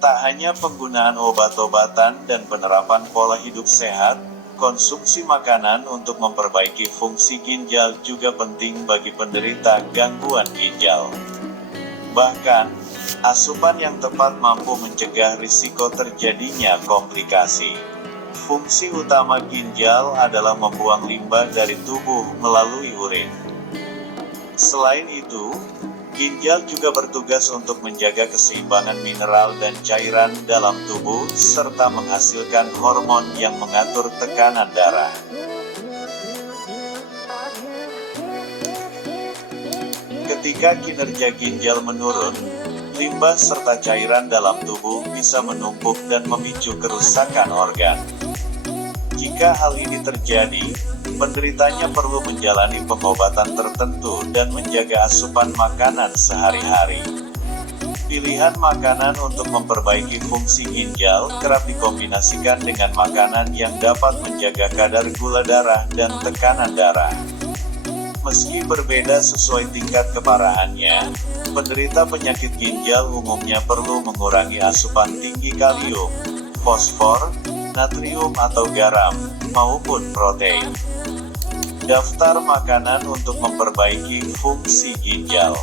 Tak hanya penggunaan obat-obatan dan penerapan pola hidup sehat, konsumsi makanan untuk memperbaiki fungsi ginjal juga penting bagi penderita gangguan ginjal. Bahkan, asupan yang tepat mampu mencegah risiko terjadinya komplikasi. Fungsi utama ginjal adalah membuang limbah dari tubuh melalui urin. Selain itu, ginjal juga bertugas untuk menjaga keseimbangan mineral dan cairan dalam tubuh, serta menghasilkan hormon yang mengatur tekanan darah. Ketika kinerja ginjal menurun, limbah serta cairan dalam tubuh bisa menumpuk dan memicu kerusakan organ. Jika hal ini terjadi, penderitanya perlu menjalani pengobatan tertentu dan menjaga asupan makanan sehari-hari. Pilihan makanan untuk memperbaiki fungsi ginjal kerap dikombinasikan dengan makanan yang dapat menjaga kadar gula darah dan tekanan darah. Meski berbeda sesuai tingkat keparahannya, penderita penyakit ginjal umumnya perlu mengurangi asupan tinggi kalium, fosfor, natrium atau garam, maupun protein. Daftar makanan untuk memperbaiki fungsi ginjal.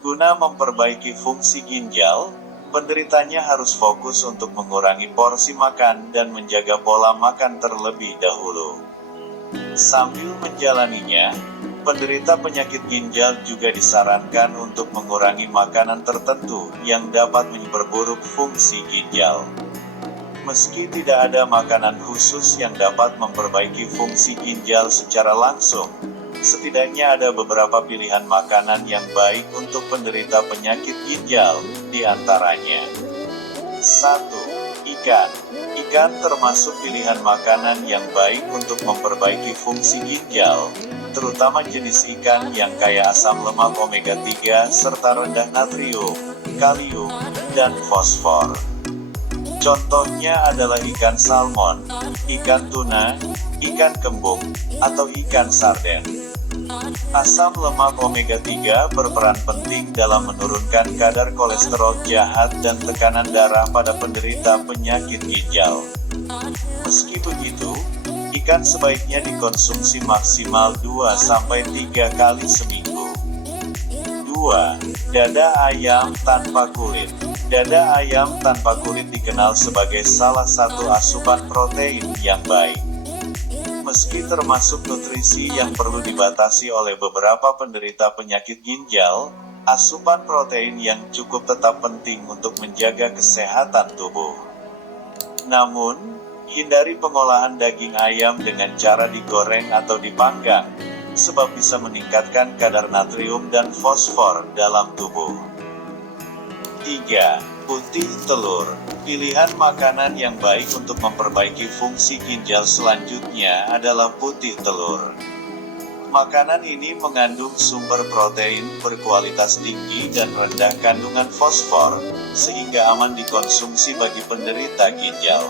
Guna memperbaiki fungsi ginjal, penderitanya harus fokus untuk mengurangi porsi makan dan menjaga pola makan terlebih dahulu. Sambil menjalaninya, penderita penyakit ginjal juga disarankan untuk mengurangi makanan tertentu yang dapat memperburuk fungsi ginjal. Meski tidak ada makanan khusus yang dapat memperbaiki fungsi ginjal secara langsung, setidaknya ada beberapa pilihan makanan yang baik untuk penderita penyakit ginjal, di antaranya. 1. Ikan. Ikan termasuk pilihan makanan yang baik untuk memperbaiki fungsi ginjal, terutama jenis ikan yang kaya asam lemak omega 3 serta rendah natrium, kalium, dan fosfor. Contohnya adalah ikan salmon, ikan tuna, ikan kembung, atau ikan sarden. Asam lemak omega 3 berperan penting dalam menurunkan kadar kolesterol jahat dan tekanan darah pada penderita penyakit ginjal. Meski begitu, ikan sebaiknya dikonsumsi maksimal 2-3 kali seminggu. 2. Dada ayam tanpa kulit. Dada ayam tanpa kulit dikenal sebagai salah satu asupan protein yang baik. Meski termasuk nutrisi yang perlu dibatasi oleh beberapa penderita penyakit ginjal, asupan protein yang cukup tetap penting untuk menjaga kesehatan tubuh. Namun, hindari pengolahan daging ayam dengan cara digoreng atau dipanggang, sebab bisa meningkatkan kadar natrium dan fosfor dalam tubuh. 3. Putih telur. Pilihan makanan yang baik untuk memperbaiki fungsi ginjal selanjutnya adalah putih telur. Makanan ini mengandung sumber protein berkualitas tinggi dan rendah kandungan fosfor, sehingga aman dikonsumsi bagi penderita ginjal.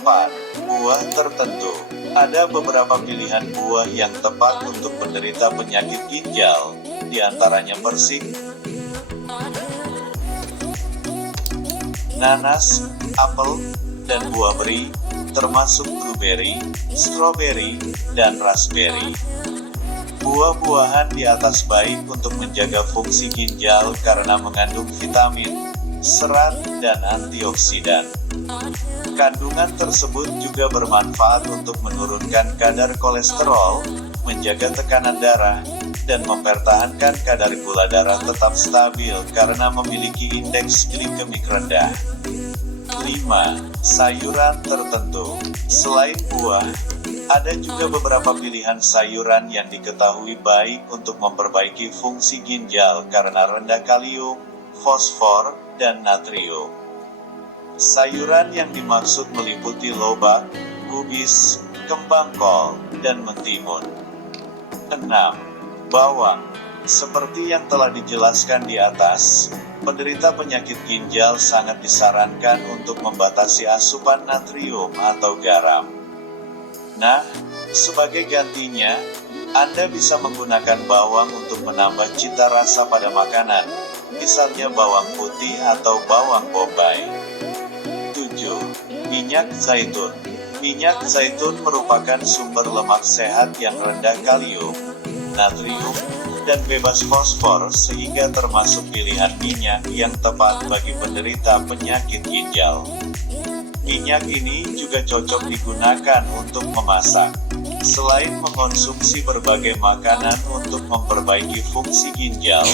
4. Buah tertentu. Ada beberapa pilihan buah yang tepat untuk penderita penyakit ginjal, di antaranya persik, nanas, apel, dan buah beri, termasuk blueberry, strawberry, dan raspberry. Buah-buahan di atas baik untuk menjaga fungsi ginjal karena mengandung vitamin, serat, dan antioksidan. Kandungan tersebut juga bermanfaat untuk menurunkan kadar kolesterol, menjaga tekanan darah, dan mempertahankan kadar gula darah tetap stabil karena memiliki indeks glikemik rendah. 5. Sayuran tertentu. Selain buah, ada juga beberapa pilihan sayuran yang diketahui baik untuk memperbaiki fungsi ginjal karena rendah kalium, fosfor, dan natrium. Sayuran yang dimaksud meliputi lobak, kubis, kembang kol, dan mentimun. 6. Bawang. Seperti yang telah dijelaskan di atas, penderita penyakit ginjal sangat disarankan untuk membatasi asupan natrium atau garam. Nah, sebagai gantinya, Anda bisa menggunakan bawang untuk menambah cita rasa pada makanan, misalnya bawang putih atau bawang bombay. 7. Minyak zaitun. Minyak zaitun merupakan sumber lemak sehat yang rendah kalium, natrium, dan bebas fosfor sehingga termasuk pilihan minyak yang tepat bagi penderita penyakit ginjal. Minyak ini juga cocok digunakan untuk memasak. Selain mengonsumsi berbagai makanan untuk memperbaiki fungsi ginjal,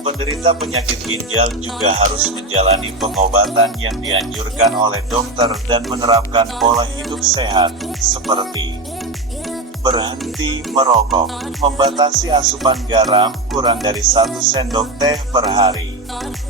penderita penyakit ginjal juga harus menjalani pengobatan yang dianjurkan oleh dokter dan menerapkan pola hidup sehat, seperti berhenti merokok, membatasi asupan garam kurang dari 1 sendok teh per hari,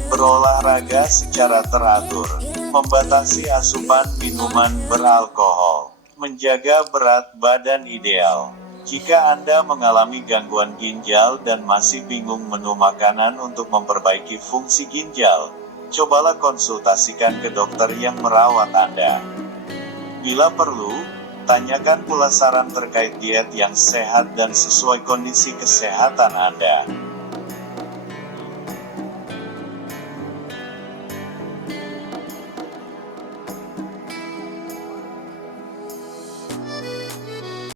berolahraga secara teratur, membatasi asupan minuman beralkohol, menjaga berat badan ideal. Jika Anda mengalami gangguan ginjal dan masih bingung menu makanan untuk memperbaiki fungsi ginjal, cobalah konsultasikan ke dokter yang merawat Anda. Bila perlu, tanyakan pula saran terkait diet yang sehat dan sesuai kondisi kesehatan Anda.